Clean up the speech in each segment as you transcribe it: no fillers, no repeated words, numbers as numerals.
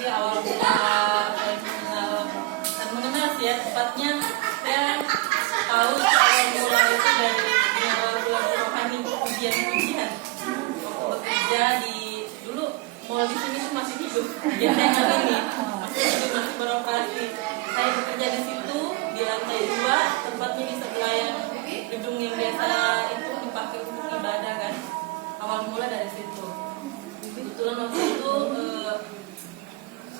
Jadi awal mula saya mengenal dan mengenal sih ya, tepatnya saya tahu awal mula itu dari bulan rohani pujian-pujian. Waktu bekerja di dulu mall di sini tuh masih hidup, ya saya ini masih hidup, masih beroperasi. Saya bekerja di situ di lantai 2, tempatnya di sebelah yang gedung yang biasa itu dipakai untuk ibadah kan. Awal mula dari situ. Kebetulan waktu itu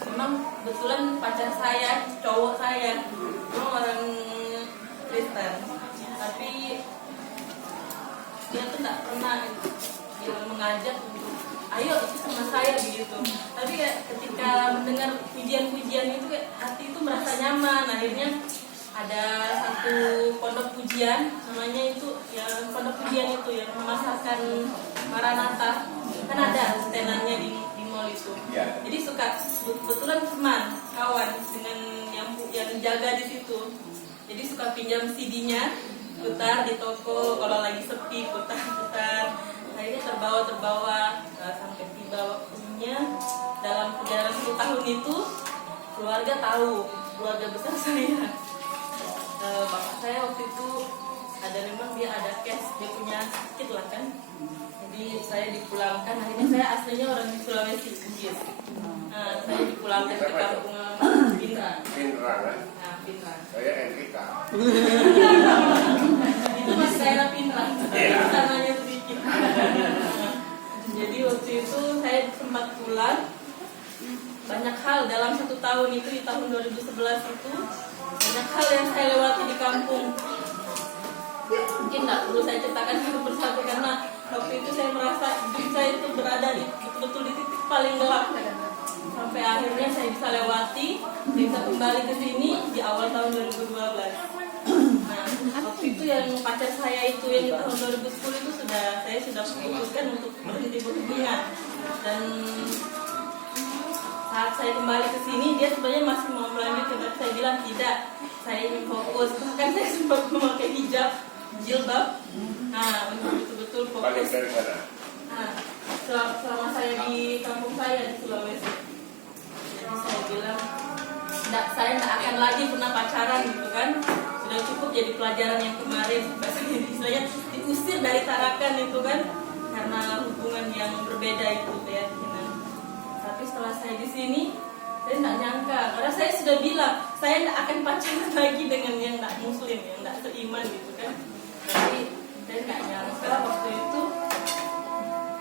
memang kebetulan pacar saya, cowok saya, memang orang Kristen, tapi dia tuh nggak pernah dia mengajak untuk ayo itu sama saya begitu. Tapi kayak ketika mendengar pujian-pujian itu kayak hati itu merasa nyaman. Akhirnya ada satu pondok pujian, namanya itu yang pondok pujian itu yang memasarkan Maranatha, kan ada stenannya di mall itu. Jadi suka kebetulan teman kawan dengan yang jaga di situ. Jadi suka pinjam CD-nya, putar di toko kalau lagi sepi, putar. Akhirnya terbawa sampai tiba waktunya dalam perjalanan 10 tahun itu keluarga tahu, keluarga besar saya. Bapak saya waktu itu memang dia ada cash, dia punya sakit lah kan. Jadi saya dipulangkan, akhirnya saya aslinya orang di Sulawesi Bugis. Nah, saya dipulangkan ke kampung Pinrang. Nah, Pinrang. Saya Enrika. Itu masih daerah Pinrang, sananya sedikit. Jadi waktu itu saya sempat pulang. Banyak hal dalam 1 tahun itu, di tahun 2011 itu banyak hal yang saya lewati di kampung. Mungkin nggak perlu saya ceritakan satu persatu karena waktu itu saya merasa hidup saya itu berada betul-betul di titik paling gelap. Sampai akhirnya saya bisa lewati, bisa kembali ke sini di awal tahun 2012. Nah, waktu itu yang pacar saya itu yang di tahun 2010 itu saya sudah putuskan untuk berhenti berhubungan. Dan saat saya kembali ke sini, dia sebenarnya masih mau melanjutkan, tapi saya bilang tidak, saya ingin fokus. Bahkan saya sempat memakai hijab, jilbab. Nah, untuk betul-betul fokus. Nah, selama saya di kampung saya di Sulawesi, jadi saya bilang, saya tidak akan lagi pernah pacaran gitu kan. Sudah cukup jadi pelajaran yang kemarin. Istilahnya diusir dari Tarakan itu kan, karena hubungan yang berbeda itu keyakinan. Tapi setelah saya di sini, saya tidak nyangka, karena saya sudah bilang saya tidak akan pacaran lagi dengan yang tidak muslim, yang tidak seiman gitu kan. Tapi saya tidak nyangka waktu itu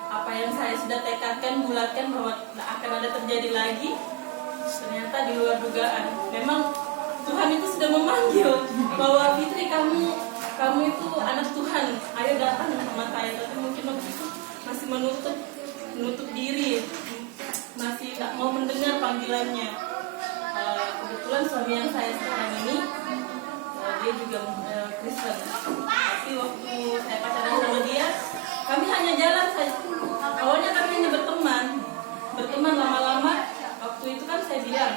apa yang saya sudah tekadkan, bulatkan bahwa tidak akan ada terjadi lagi, ternyata di luar dugaan. Memang Tuhan itu sudah memanggil bahwa Fitri, kamu itu anak Tuhan, ayo datang sama saya. Tapi mungkin waktu itu masih menutup diri, masih tak mau mendengar panggilannya. Kebetulan suami yang saya sekarang ini dia juga Kristen. Tapi waktu saya pacaran sama dia, kami hanya jalan saja. Awalnya kami hanya berteman lama-lama. Waktu itu kan saya bilang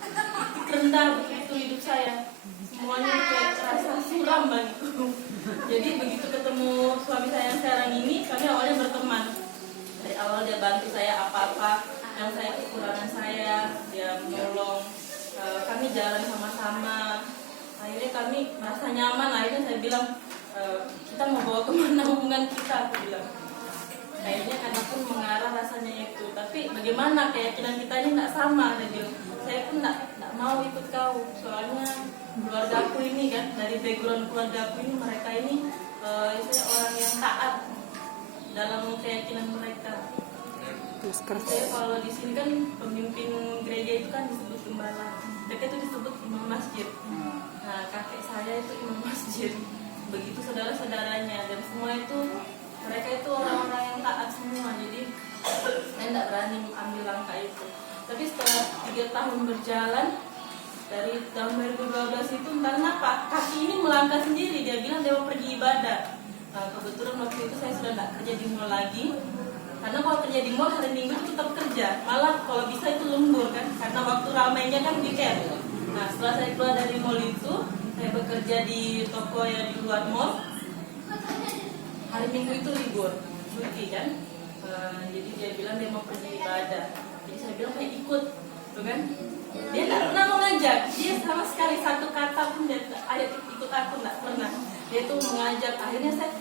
titik rendah begitu hidup saya, semuanya kayak terasa suram begitu. Jadi begitu ketemu suami saya yang sekarang ini, kami awalnya berteman. Dari awal dia bantu saya apa-apa yang saya kekurangan saya, dia menolong. Kami jalan sama-sama. Akhirnya kami merasa nyaman. Akhirnya saya bilang, kita mau bawa kemana hubungan kita, aku bilang. Kayaknya anak pun mengarah rasanya itu. Tapi bagaimana keyakinan kita ini tidak sama, dia bilang. Saya pun tidak mau ikut kau. Soalnya keluarga aku ini kan, dari background keluarga aku ini, mereka ini itu orang yang taat dalam keyakinan mereka. Saya kalau di sini kan pemimpin gereja itu kan disebut gembala, mereka itu disebut imam masjid. Nah, kakek saya itu imam masjid, begitu saudara-saudaranya, dan semua itu mereka itu orang-orang yang taat semua. Jadi saya tidak berani ambil langkah itu. Tapi setelah 3 tahun berjalan, dari tahun 2012 itu entah kenapa kaki ini melangkah sendiri. Dia bilang dia mau pergi ibadah. Nah, kebetulan waktu itu saya sudah tidak kerja di mall lagi, karena kalau kerja di mall hari Minggu itu tetap kerja, malah kalau bisa itu lembur kan, karena waktu ramainya kan weekend. Nah, setelah saya keluar dari mall itu, saya bekerja di toko yang di luar mall. Hari Minggu itu libur, cuti kan. Jadi dia bilang dia mau pergi ibadah. Jadi saya bilang kayak ikut. gitu kan. Dia nggak pernah mengajak, dia sama sekali satu kata pun dia ayo ikut aku nggak pernah. Dia tuh mengajak, akhirnya saya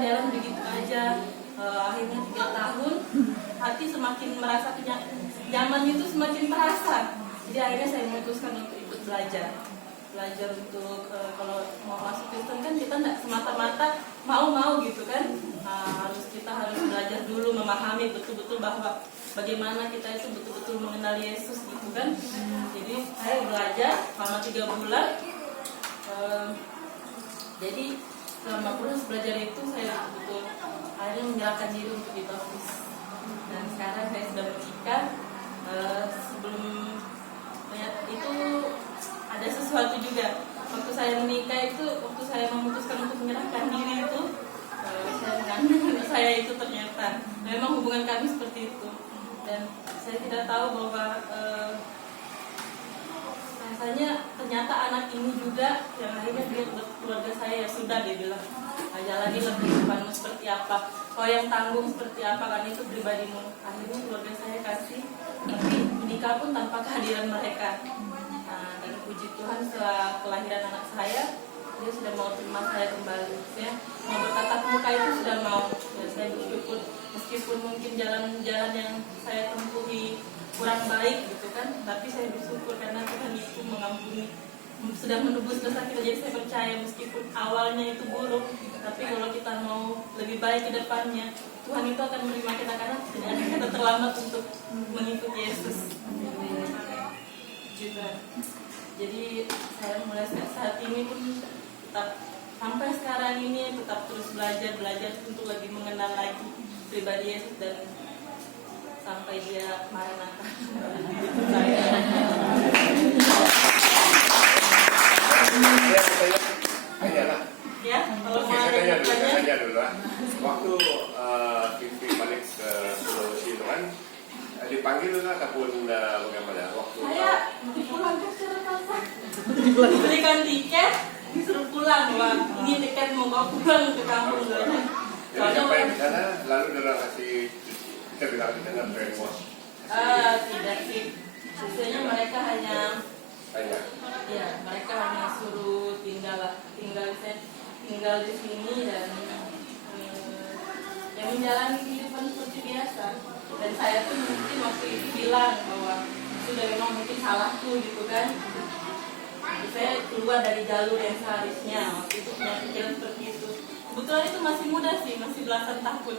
jalan begitu aja. Akhirnya 3 tahun, hati semakin merasa nyaman itu semakin terasa. Jadi akhirnya saya memutuskan untuk ikut belajar untuk kalau mau masuk Kristen kan kita nggak semata-mata mau gitu kan. Kita harus belajar dulu memahami betul-betul bahwa bagaimana kita itu betul-betul mengenal Yesus gitu kan. Jadi saya belajar selama 3 bulan. Jadi selama proses belajar itu saya betul akhirnya menyerahkan diri untuk dibaptis. Dan sekarang saya sudah menikah. Sebelum itu ada sesuatu juga. Waktu saya menikah itu, waktu saya memutuskan untuk menyerahkan diri itu, saya mengandung saya itu ternyata memang hubungan kami seperti itu. Dan saya tidak tahu bahwa rasanya ternyata anak ini juga yang akhirnya dia keluarga saya ya sudah, dia bilang jalanilah kehidupanmu seperti apa, kau yang tanggung seperti apa, kan itu pribadimu. Akhirnya keluarga saya kasih, tapi menikah pun tanpa kehadiran mereka. Dan puji Tuhan setelah kelahiran anak saya, dia sudah mau terima saya kembali ya. Mau bertatap muka itu sudah mau ya. Saya bersyukur meskipun mungkin jalan-jalan yang saya tempuhi kurang baik gitu kan, tapi saya bersyukur karena Tuhan itu mengampuni, sudah menebus dosa kita. Jadi saya percaya meskipun awalnya itu buruk, tapi kalau kita mau lebih baik ke depannya, Tuhan itu akan menerima kita karena tidak ada kata terlambat untuk mengikuti Yesus juga. Jadi saya mulai saat ini pun tetap sampai sekarang ini tetap terus belajar untuk lebih mengenal lagi pribadi Yesus dan sampai dia Maranatha. Ya, kalau mau ada tanya dulu lah. Waktu Vivi balik ke Sulawesi itu kan dipanggil ataupun bagaimana? Waktu saya pulang ke Jakarta, belikan tiket, disuruh pulang. Wah, ini tiket mau bawa pulang ke kampung saya. Jadi sampai di sana, lalu dia kasih cerita di sana brainwash. Tidak sih, biasanya mereka hanya ya, mereka hanya suruh tinggal di sini dan yang menjalani kehidupan seperti biasa. Dan saya pun mungkin waktu itu bilang bahwa sudah memang mungkin salahku gitu kan. Jadi saya keluar dari jalur yang seharusnya. Waktu itu punya pikiran seperti itu. Kebetulan itu masih muda sih, masih belasan tahun.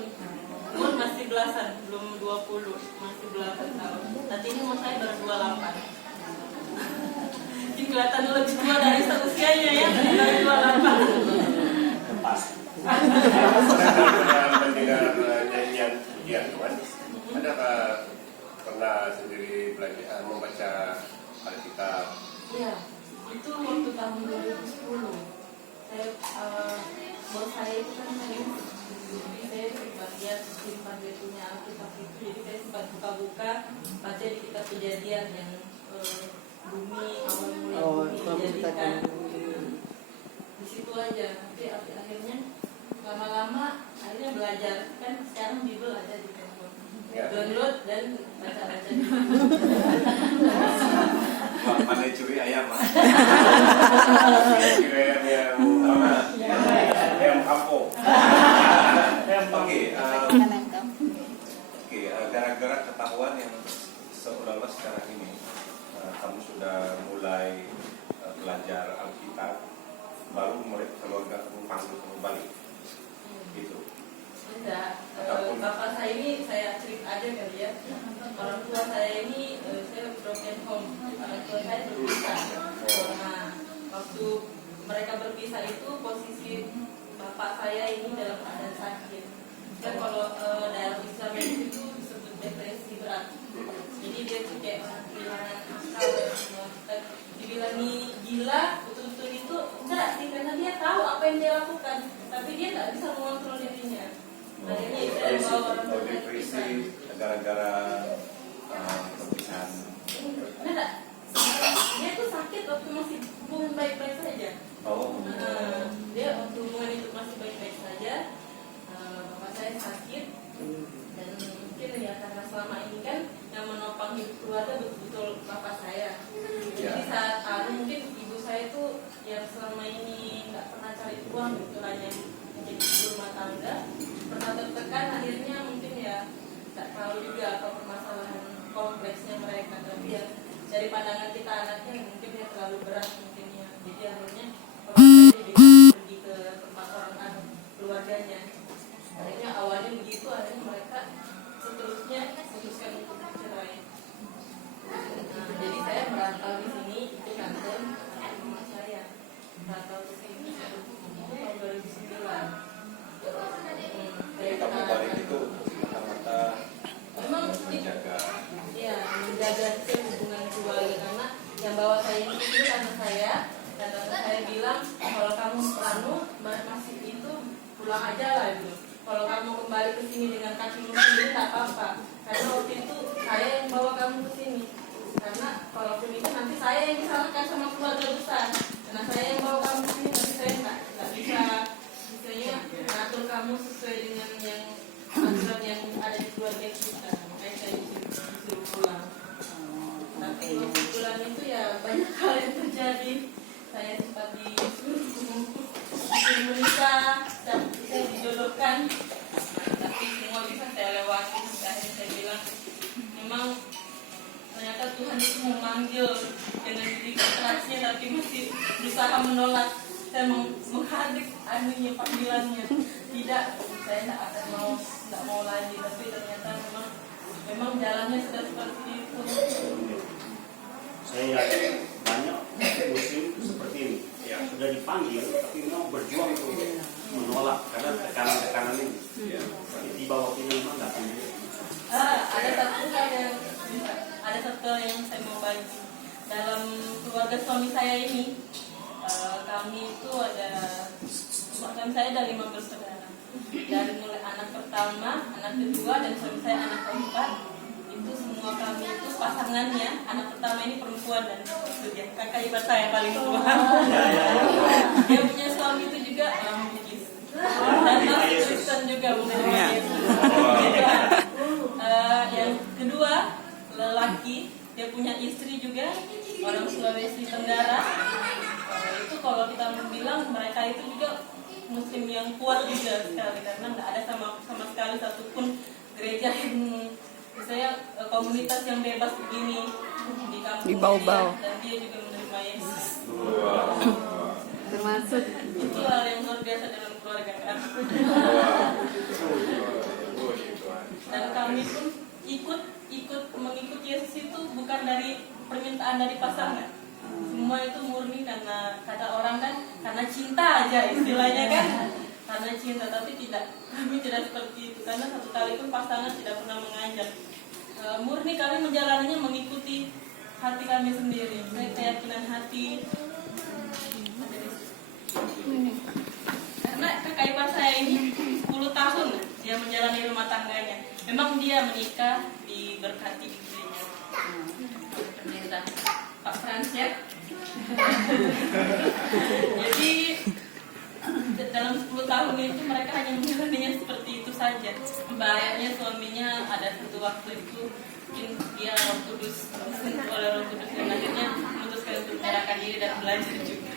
Umur masih belasan, belum 20, masih belasan tahun. Nanti ini umur saya baru 28. Jadi kelihatan lebih tua dari usianya ya, dari 28. Pas. Dalam mendengar nyanyian dia Tuhan, adakah pernah sendiri belajar membaca Alkitab? Ya, itu waktu tahun 2010. Saya bos saya itu kan sering, jadi saya sempat lihat simpan dia punya Alkitab itu, jadi saya sempat buka-buka baca di kitab Kejadian yang bumi awal mulai bumi dijadikan. Di situ aja, tapi akhirnya lama-lama akhirnya belajar, kan sekarang Bible ada di handphone, download dan baca-baca. Pandai curi ayam, Mas. Ayam kampung. Oke, gara-gara ketahuan yang seolah-olah sekarang ini, kamu sudah mulai belajar Alkitab, baru mulai keluarga kamu panggil kamu balik. Gitu. Enggak, bapak saya ini saya cerita aja kali ya. Orang tua saya ini saya broken home, orang tua saya berpisah. Nah, waktu mereka berpisah itu posisi bapak saya ini dalam keadaan sakit. Kan kalau dalam Islam itu disebut depresi berat. Jadi dia tuh kayak kehilangan akal. Dibilangi gila, betul-betul itu enggak sih, karena dia tahu apa yang dia lakukan, tapi dia nggak bisa mengontrol dirinya. Akhirnya itu ada bawa orang tua depresi gara-gara perpisahan. Enggak, dia tuh sakit waktu masih hubungan baik-baik saja. Dia waktu hubungan itu masih baik-baik saja. Bapak saya sakit dan mungkin ya karena selama ini kan yang menopang hidup keluarga betul-betul terlalu berat mungkin ya. Jadi akhirnya kalau saya dibilang pergi ke tempat orang keluarganya. Akhirnya awalnya begitu, akhirnya mereka seterusnya memutuskan untuk cerai. Nah, jadi saya merantau di sini itu tante rumah saya merantau ke sini tahun 2009. Jadi kamu balik itu mata-mata Memang menjaga. ya menjaga hubungan keluarga, karena yang bawa saya ini itu tante saya, dan tante saya bilang kalau kamu masih itu pulang aja lah gitu. Kalau kamu kembali ke sini dengan kakimu sendiri tak apa-apa, karena waktu itu saya yang bawa kamu ke sini. Karena kalaupun itu nanti saya yang disalahkan sama keluarga besar, karena saya yang bawa kamu ke sini, tapi saya nggak bisa misalnya mengatur kamu sesuai dengan yang aturan yang ada di keluarga kita. Makanya saya disuruh pulang. Tapi kebetulan itu ya banyak hal yang terjadi. Saya sempat disuruh menikah, dan saya dijodohkan, tapi semua bisa saya lewati. Akhirnya saya bilang memang ternyata Tuhan itu memanggil dengan diri kerasnya, tapi masih berusaha menolak. Saya menghadik anunya, panggilannya. Tidak, saya tidak mau lagi. Tapi ternyata memang jalannya sudah seperti itu. Saya yakin banyak muslim seperti ini, ya sudah dipanggil tapi memang berjuang untuk menolak karena tekanan-tekanan ini. Tiba waktunya memang datang. Ada satu yang saya mau bagi. Dalam keluarga suami saya ini, kami itu suami saya ada 5 bersaudara. Dari mulai anak pertama, anak kedua, dan suami saya anak keempat. Itu semua kami itu pasangannya, anak pertama ini perempuan dan itu dia kakak ipar saya paling tua. Dia punya suami itu juga orang Bugis. Dan masih Kristen juga, menerima Yesus. Yang kedua lelaki, dia punya istri juga orang Sulawesi Tenggara. Itu kalau kita bilang mereka itu juga muslim yang kuat juga sekali, karena nggak ada sama sekali satupun gereja yang saya komunitas yang bebas begini di kampung di Bau-Bau. dan dia juga menerima Yesus. Termasuk Itu hal yang luar biasa dalam keluarga kan. Dan kami pun ikut mengikuti Yesus itu bukan dari permintaan dari pasangan. Semua itu murni karena kata orang kan karena cinta aja istilahnya kan. Karena cinta, tapi tidak, kami tidak seperti itu, karena satu kali pun pasangan tidak pernah mengajak. Murni kami menjalaninya mengikuti hati kami sendiri. Saya keyakinan hati. Karena kakak ipar saya ini 10 tahun dia menjalani rumah tangganya. Memang dia menikah diberkati istrinya. Ternyata Pak Frans ya. Jadi dalam 10 tahun itu mereka hanya menjalaninya seperti itu saja. Bahayanya suaminya ada satu waktu itu mungkin dia Roh Kudus, oleh Roh Kudus, dan akhirnya memutuskan untuk menyerahkan diri dan belajar juga.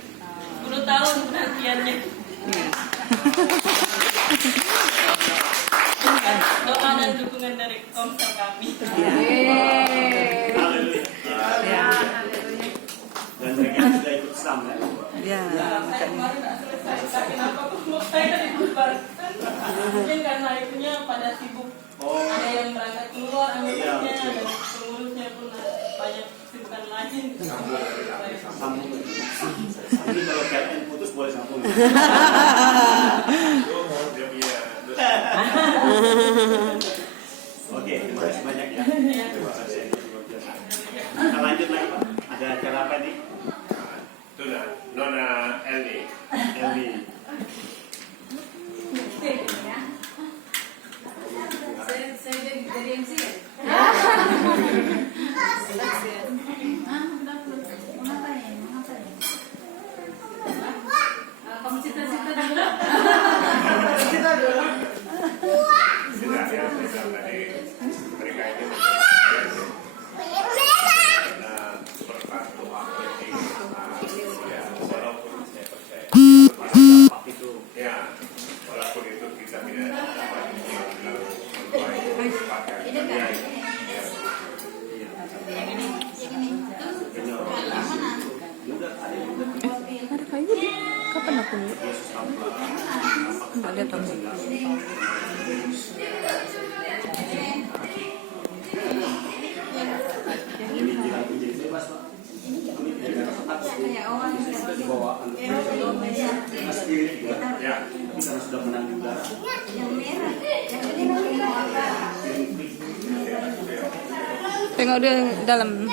10 tahun penantiannya. Doa dan dukungan dari Komsel kami. Dan mereka sudah ikut Islam kan? ya. Saya kemarin tidak selesai. Kenapa kelompok saya dibubarkan? Mungkin karena itunya pada sibuk. Ada yang berangkat keluar anggotanya, dan pengurusnya pun banyak kesibukan lain. Sambung. Ini kalau KLN putus boleh sambung. Oke, terima kasih banyak ya. Terima kasih. Kita lanjut lagi Pak. Ada acara apa nih? Itu Nona Elni. Elvi. Saya jadi MC ya? Kamu cita-cita dulu. Cita dulu. Tidak ya, saya tadi mereka ini karena berkat doa ya, walaupun saya percaya Pak itu. ya, walaupun itu kita tidak dapat mengambil kesempatan Ini kan? Benar. Yesus tampak Ada tamu. ini tidak menjadi bebas, Pak. Kami tidak ada takut. Yesus sudah dibawa untuk dengan spirit juga. Ya, tapi karena sudah menang juga. Tengok dia dalam.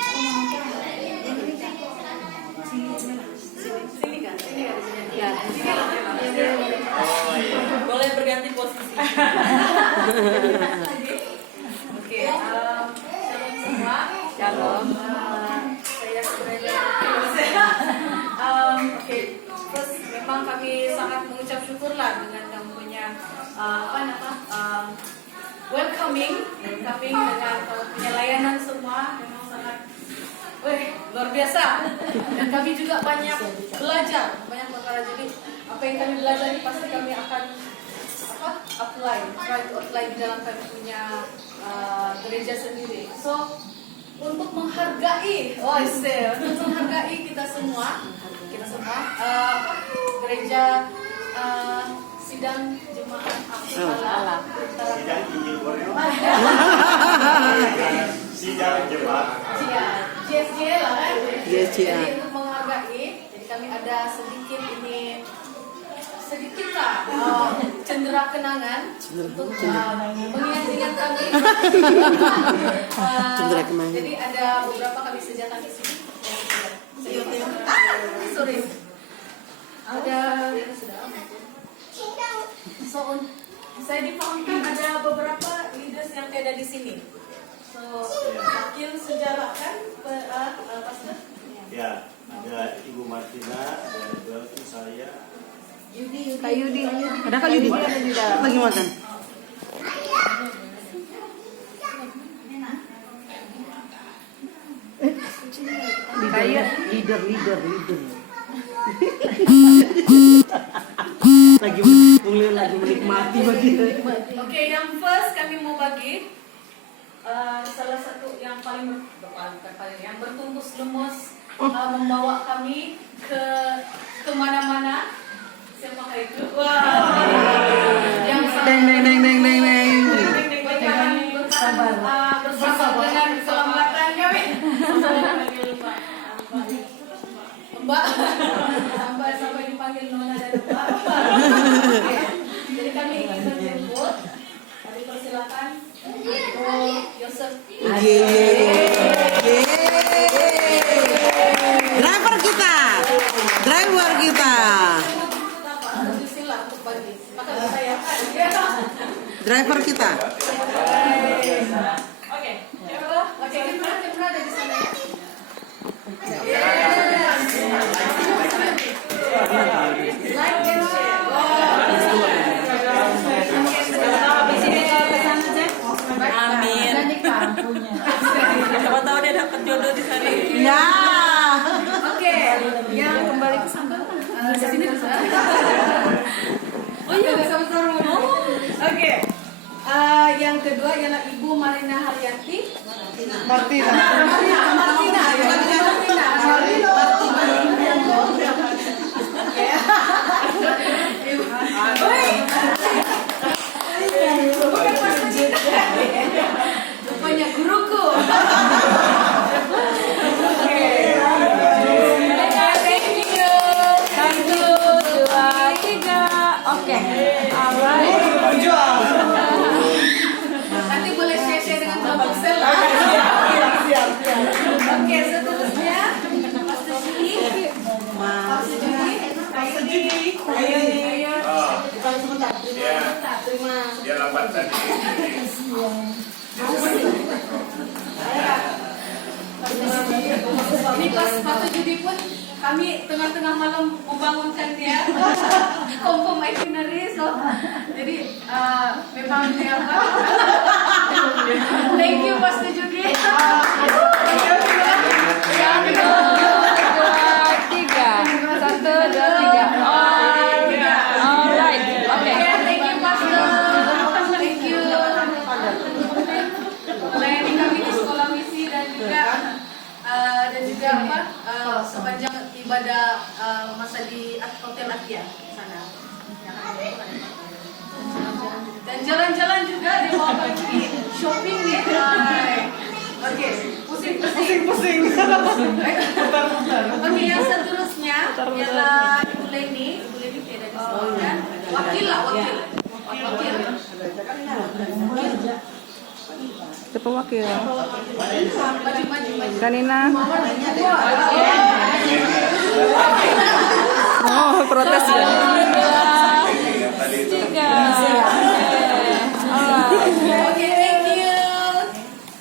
Boleh berganti posisi. Oke, shalom semua. Shalom. Saya Surela. Oke, terus memang kami sangat mengucap syukurlah dengan kamu punya welcoming dengan kamu punya layanan semua memang sangat luar biasa. Dan kami juga banyak belajar banyak perkara. Jadi apa yang kami belajar ini pasti kami akan try to apply di dalam kami punya gereja sendiri. So untuk menghargai, untuk menghargai kita semua, gereja sidang jemaat Allah. Sidang Injil Borneo. Sidang jemaat. JSJ lah kan. JSJ. Jadi untuk menghargai, jadi kami ada sedikit lah cendera kenangan untuk mengingat kami. Cendera kenangan. Jadi ada beberapa kami sediakan di sini. Sorry. Ada saya dipahamkan ada beberapa leaders yang ada di sini. So, wakil sejarah kan, Pastor? Ya, ada Ibu Martina, ada Belki, saya. Kak Yudi. Ada Kak Yudi? Lagi makan. Kayak leader. lagi menikmati bagi. Oke, yang first kami mau bagi salah satu yang yang bertungkus lumus membawa kami ke kemana-mana. Siapa itu? Yang Deng. bersama dengan keselamatan kami. Mbak, sampai dipanggil Nona dan Mbak. Jadi kami ingin menjemput. Kami persilakan Yosef. Driver kita. Driver kita. Oke, kamera ada di sana ya. Like and share. Amin. Siapa tahu dia dapat jodoh di sana. Ya. Oke, yang kembali ke samping. Sini bisa. Oh iya, sama-sama ngomong. Oke. Yang kedua ialah Ibu Marina Haryanti. Martina. Rupanya guruku. Nanti boleh share dengan kelompok sel. Oke, seterusnya Pastor Judi. Ayo. Dia lambat tadi. Ini pas Pastor Judi pun kami tengah-tengah malam membangunkan dia confirm itinerary, so jadi memang dia apa? Thank you Pastor Judi. Yang 1, 2, 3. Alright. Oke, thank you Pastor. Thank you. Melayani kami di sekolah misi dan juga sepanjang ibadah masa di Hotel Akia. Pusing-pusing. Putar-putar. Oke, yang seterusnya ialah Ibu Leni. Ibu Leni tidak disebutkan. Wakil lah, wakil. Wakil. Siapa wakil? Maju. Kanina. Oh, protes ya. Tiga. Oke, thank you.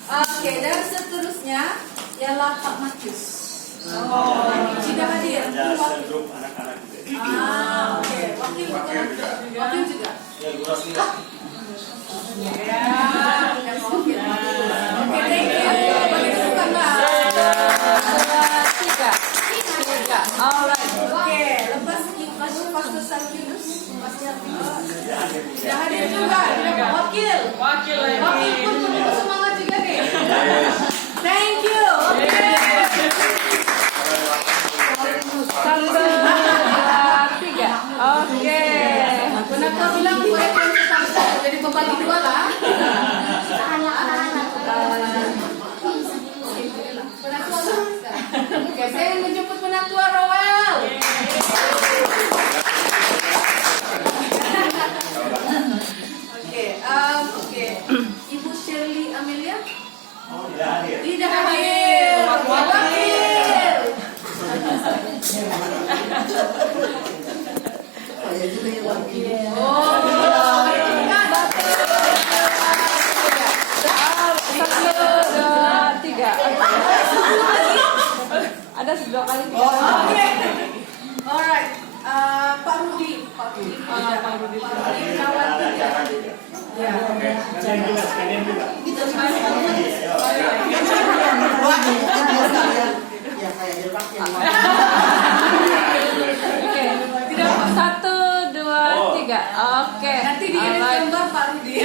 Oke, dan seterusnya ialah Pak Matius. Sudah hadir. Ada grup anak-anak juga. Oke. Wakil juga. Wakil juga. Ya, guru juga. Ya, wakil. Oke, thank you. Bagi sukan lah. Tiga. Alright. Oke, lepas Pastor Salvinus, sudah hadir juga. Wakil. Wakil pun penuh semangat juga nih. Thank you. Oke. Satu, dua, tiga. Oke. Kenapa bilang boleh jadi pembagi dua lah? Penatua lah. Oke, saya ingin menjemput penatua Roel. Oke. Ibu Shirley Amelia Oh, tidak hadir. tidak hadir. Wakil. Oh, Satu, dua, tiga. Ada dua kali. oke. Alright. Pak Rudi. Pak Rudi. Kawan tiga. Ya. Kalian juga, sekalian juga. Ya kayak jebak yang Oke. Tidak. Satu, dua, tiga. Oke. Nanti dikirim Alright. gambar Pak Rudi.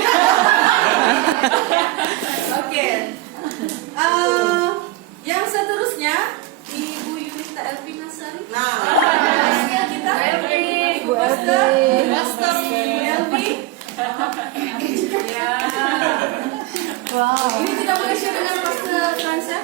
Oke. Yang seterusnya Ibu Yunita Elvi Nasari. Nah, Kita Bu Elvi. Pastor Elvi. Ya. Wow. Ini tidak boleh share dengan Pastor Fransa.